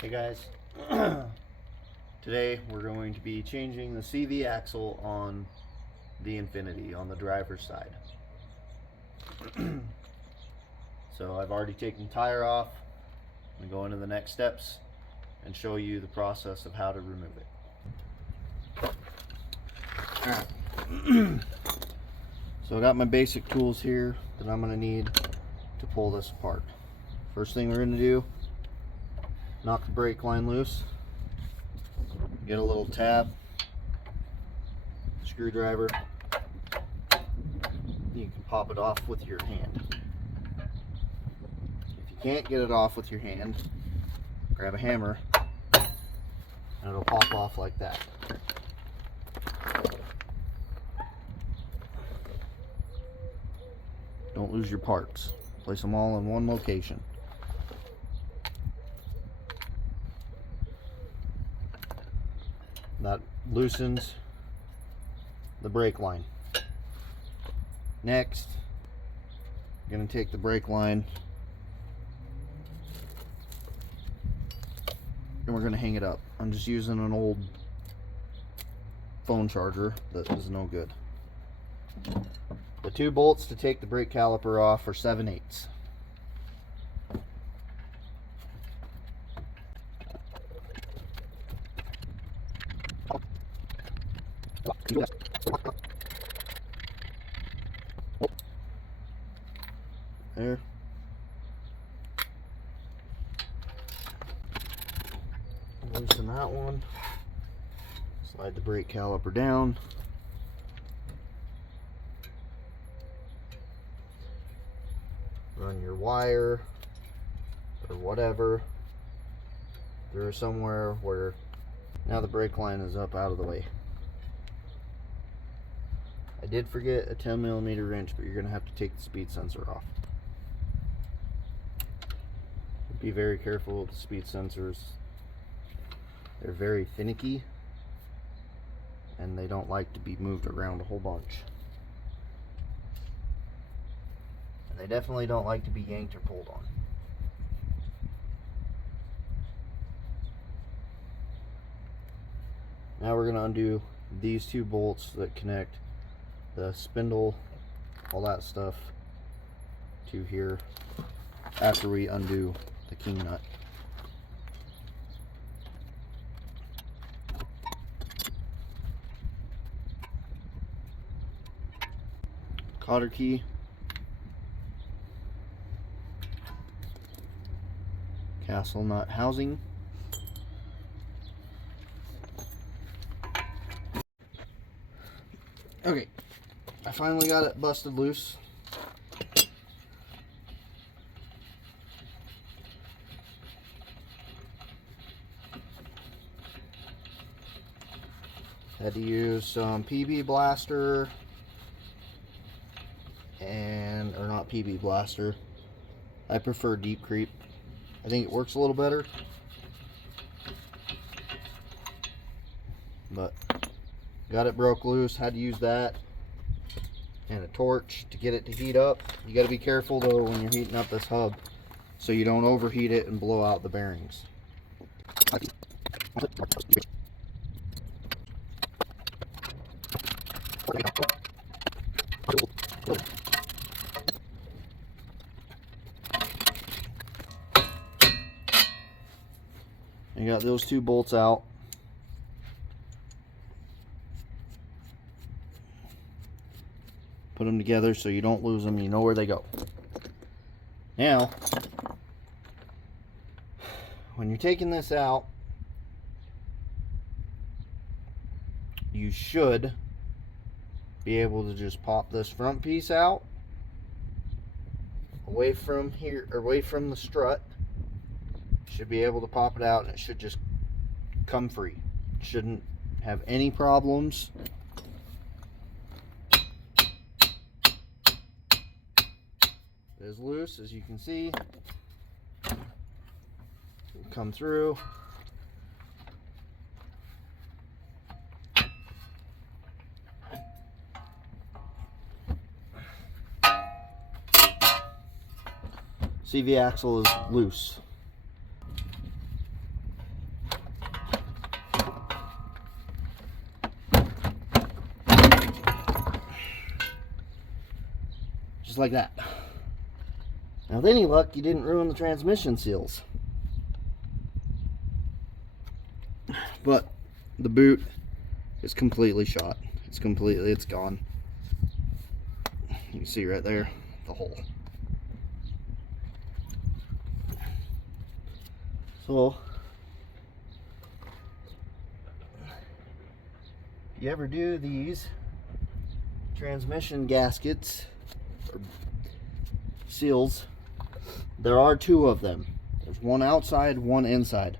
Hey guys, today we're going to be changing the CV axle on the Infiniti on the driver's side. So I've already taken the tire off. I'm going to go into the next steps and show you the process of how to remove it. Alright, so I got my basic tools here that I'm going to need to pull this apart. First thing we're going to do, knock the brake line loose, get a little tab, screwdriver, you can pop it off with your hand. If you can't get it off with your hand, grab a hammer and it'll pop off like that. Don't lose your parts. Place them all in one location. That loosens the brake line. Next, I'm going to take the brake line and we're going to hang it up. I'm just using an old phone charger that is no good. The two bolts to take the brake caliper off are 7/8. There. Loosen that one. Slide the brake caliper down. Run your wire or whatever through somewhere where now the brake line is up out of the way. I did forget a 10mm wrench, but you're going to have to take the speed sensor off. Be very careful with the speed sensors. They're very finicky and they don't like to be moved around a whole bunch. And they definitely don't like to be yanked or pulled on. Now we're going to undo these two bolts that connect the spindle, all that stuff, to here after we undo the king nut. Cotter key, castle nut housing, okay, I finally got it busted loose. Had to use some PB blaster or not PB blaster. I prefer deep creep. I think it works a little better. But got it broke loose, had to use that and a torch to get it to heat up. You got to be careful though when you're heating up this hub so you don't overheat it and blow out the bearings. You got those two bolts out. Put them together so you don't lose them. You know where they go. Now, when you're taking this out, you should be able to just pop this front piece out away from here, or away from the strut. Should be able to pop it out and it should just come free. Shouldn't have any problems. It is loose, as you can see. It'll come through. CV axle is loose. just like that. Now with any luck, you didn't ruin the transmission seals. But the boot is completely shot. It's gone. You can see right there, the hole. So, if you ever do these transmission gaskets or seals, there are two of them. There's one outside, one inside.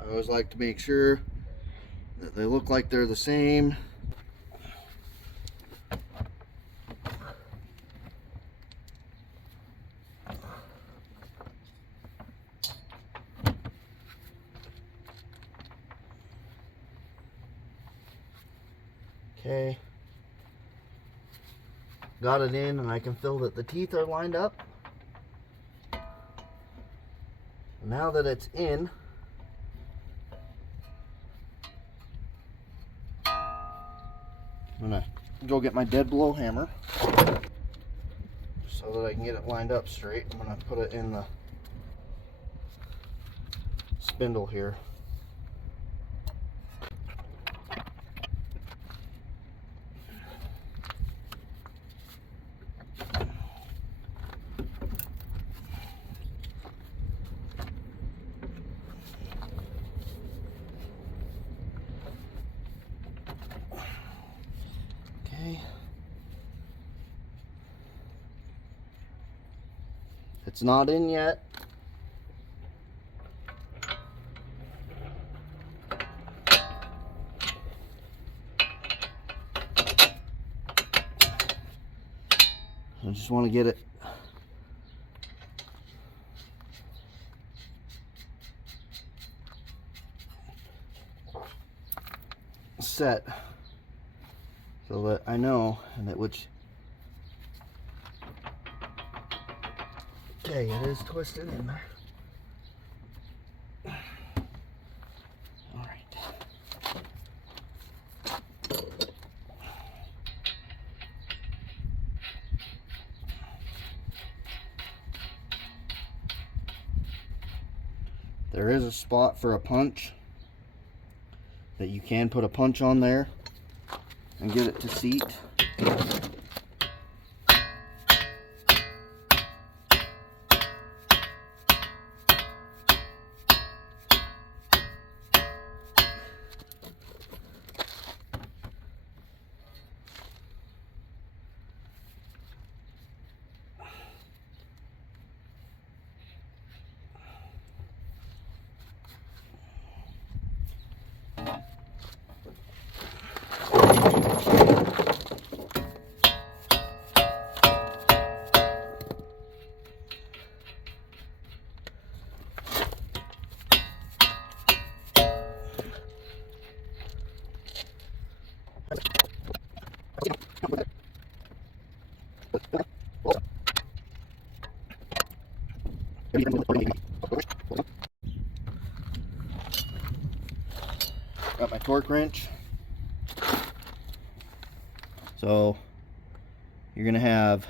I always like to make sure that they look like they're the same. Okay, got it in, and I can feel that the teeth are lined up. Now that it's in, I'm gonna go get my dead blow hammer so that I can get it lined up straight. I'm gonna put it in the spindle here. It's not in yet. I just want to get it set so that I know, and that which, okay, it is twisted in there. All right. There is a spot for a punch that you can put a punch on there and get it to seat. Got my torque wrench. So you're gonna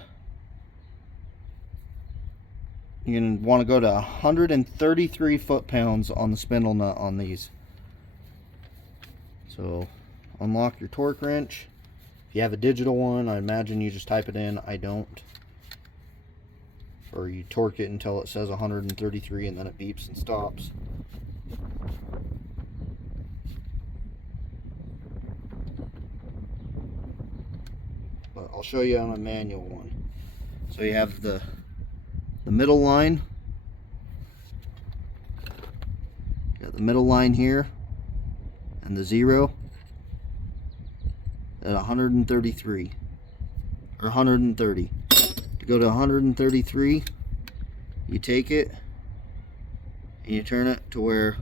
want to go to 133 foot-pounds on the spindle nut on these. So unlock your torque wrench. If you have a digital one, I imagine you just type it in. I don't. Or you torque it until it says 133 and then it beeps and stops. But I'll show you on a manual one. So you have the middle line. You got the middle line here and the 0 at 133 or 130. To go to 133, you take it and you turn it to where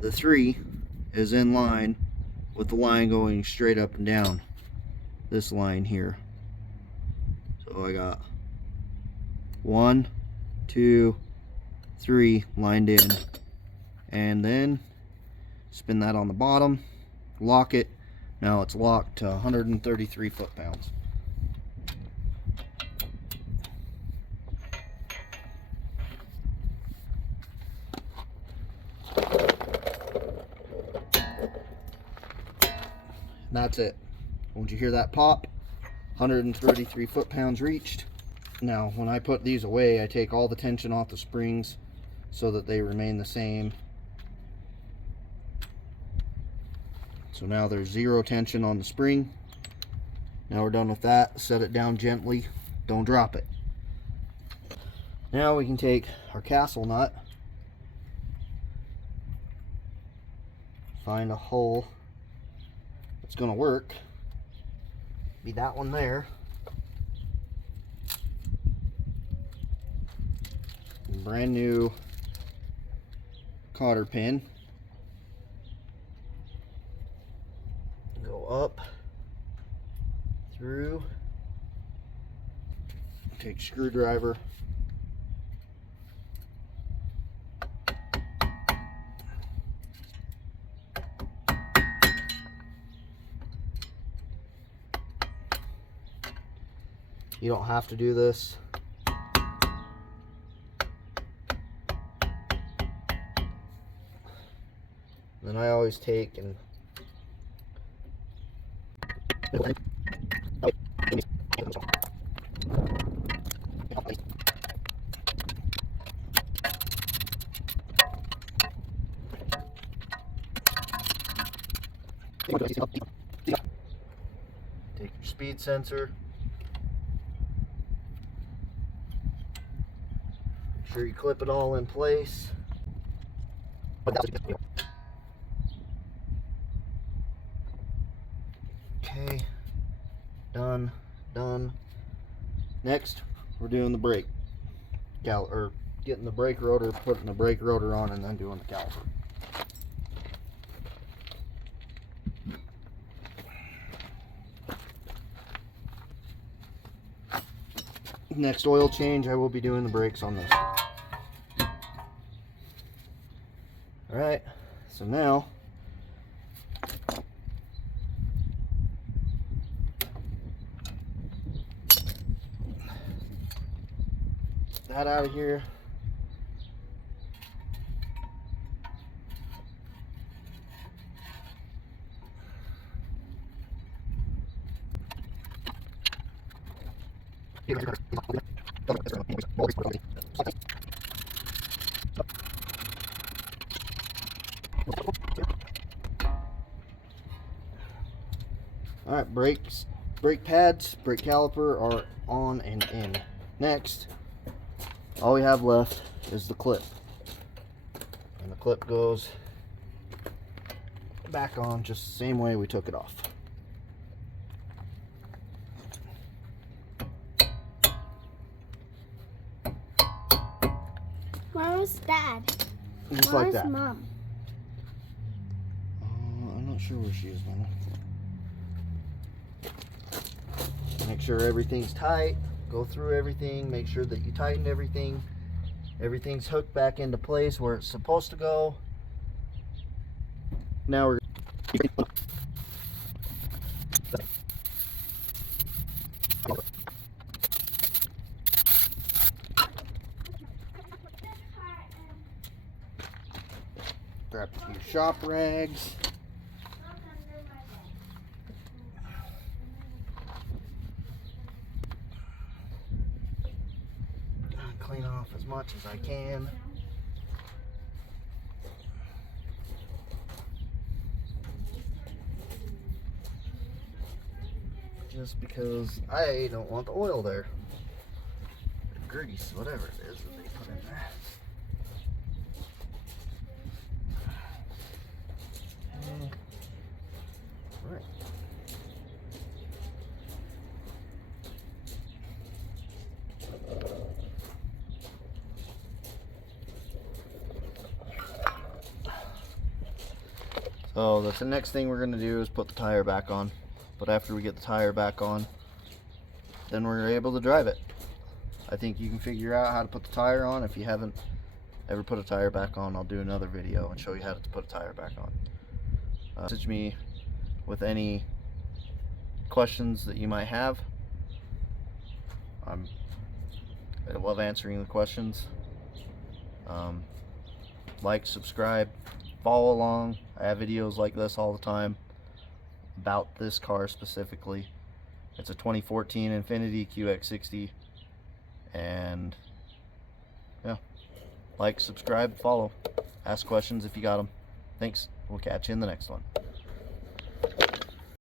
the 3 is in line with the line going straight up and down. This line here. So I got 1, 2, 3 lined in, and then spin that on the bottom, lock it. Now it's locked to 133 foot-pounds. That's it. Once you hear that pop, 133 foot-pounds reached. Now, when I put these away, I take all the tension off the springs so that they remain the same. So now there's zero tension on the spring. Now we're done with that. Set it down gently. Don't drop it. Now we can take our castle nut, find a hole that's going to work. Be that one there. Brand new cotter pin. Go up, through, take screwdriver, you don't have to do this. Then I always take and take your speed sensor. Make sure you clip it all in place. Okay, done. Next, we're doing the brake or getting the brake rotor, putting the brake rotor on, and then doing the caliper. Next oil change, I will be doing the brakes on this. Alright, so now that out of here. Alright, brakes, brake pads, brake caliper are on and in. Next, all we have left is the clip. And the clip goes back on just the same way we took it off. Where was Dad? Just Where like is that. Mom? I'm not sure where she is, Mama. Make sure everything's tight. Go through everything. Make sure that you tightened everything. Everything's hooked back into place where it's supposed to go. Now we're grab a few shop rags. Clean off as much as I can. Just because I don't want the oil there. Grease, whatever it is that they put in there. Right. So that's the next thing we're going to do is put the tire back on. But after we get the tire back on, then we're able to drive it. I think you can figure out how to put the tire on. If you haven't ever put a tire back on, I'll do another video and show you how to put a tire back on. Message me with any questions that you might have. I love answering the questions. Like, subscribe, follow along. I have videos like this all the time. about this car specifically. It's a 2014 Infiniti QX60, and yeah, like, subscribe, follow, ask questions if you got them. Thanks. We'll catch you in the next one.